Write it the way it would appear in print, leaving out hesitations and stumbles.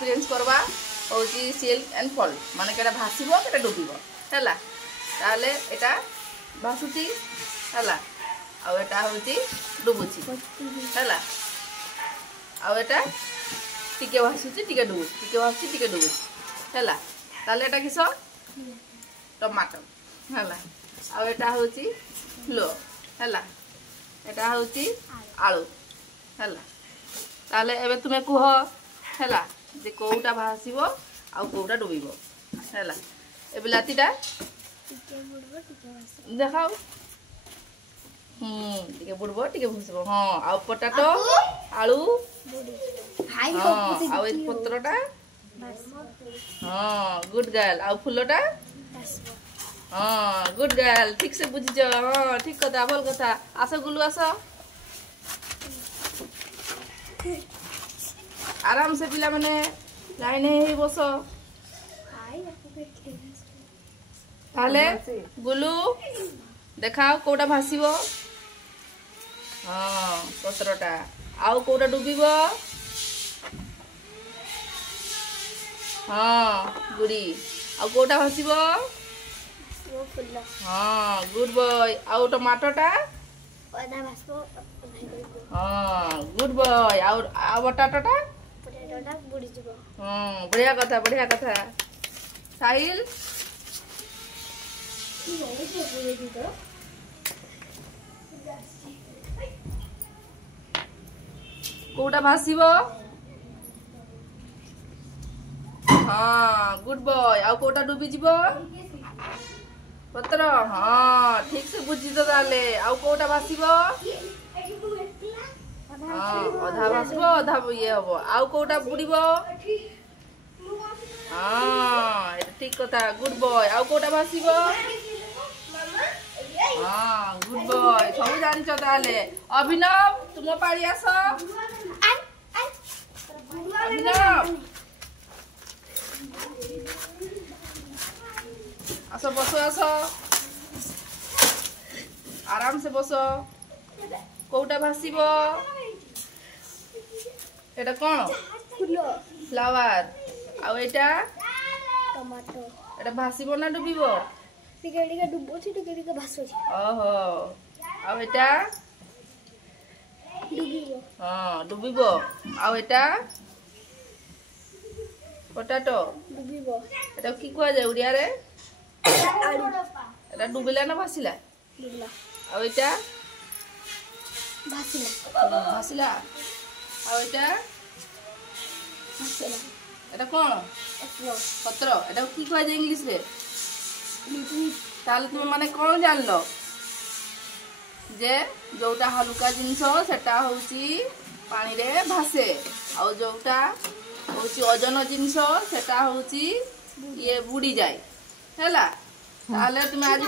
experience करवा हूँ silk and fall माने केटा भासीबो केटा डुबिबो हैला ताले एटा भासुची हैला आ एटा होची डुबुची हैला आ एटा टिके भासुची टिके डुबुची टिके भासुची टिके डुबुची हैला ताले एटा किसो टमाटो हैला आ एटा होची लो हैला एटा होची आलू हैला ताले एबे तुमे कुह हैला जे कोउटा भासीबो आ कोउटा डुबिबो हैला ए बिलातीटा टिके बुडबो टिके भासीबो देखाओ टिके बुडबो टिके भासीबो हां आ पोटैटो आलू बुडी हाई को आ ए पत्रटा भासीबो हां गुड गर्ल आ फुलोटा भासीबो हां गुड गर्ल ठीक से बुझिजो हां ठीक कथा भल कथा आसो गुलु आसो आराम से पिला माने लाइन हे बसो ताले गुलू देखाओ कोटा भासीबो हां पत्रटा आउ कोटा डुबिबो हां गुडी आउ कोटा भासीबो वो फुल्ला हां गुड बॉय आउ टमाटोटा ओदा भासबो हां गुड बॉय आउ बटाटाटा पोटैटोटा बुडी जिवो हां बढ़िया कथा साहिल कोटा भासीबो हां गुड बॉय आउ कोटा डुबी जिवो पत्र हां ठीक से बुझी तो ताले आउ कोटा भासीबो हां आधा भासबो आधा ये हबो आउ कोटा बुडीबो हां एटा ठीक कथा गुड बॉय आउ कोटा भासीबो हां गुड बॉय सब जानि छ ताले अभिनव तुम पाड़ी आसो अभिनव आसो बसो आसो आराम से बसो कोटा भासीबो एटा कोन फ्लावर आ एटा टमाटो एटा भासीबो ना डुबिबो टिके टिके डुबो छी टिके टिके भासो छी ओहो आ एटा डुबिबो हां डुबिबो आ एटा पोटैटो डुबिबो एटा की कोआ जाय उड़िया रे आलू एटा डुबिला ना भासीला डुबिला आ एटा भासीला आ एटा भासीला एटा कोन पत्र एटा की कोआ जाय इंग्लिश रे ताले तुम माने कोन जानलो जे जोटा हलुका जिंस सेटा होची पानी रे भासे आ जोटा होची ओजन जिंस सेटा होची ये बुडी जाय हैला ताले तुम आज